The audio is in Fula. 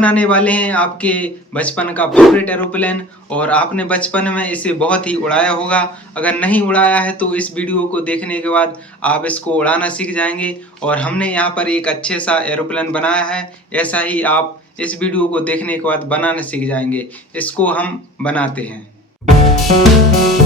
बनाने वाले हैं आपके बचपन का फेवरेट एरोप्लेन, और आपने बचपन में इसे बहुत ही उड़ाया होगा। अगर नहीं उड़ाया है तो इस वीडियो को देखने के बाद आप इसको उड़ाना सीख जाएंगे। और हमने यहाँ पर एक अच्छे सा एरोप्लेन बनाया है, ऐसा ही आप इस वीडियो को देखने के बाद बनाना सीख जाएंगे। इसको हम बनाते हैं।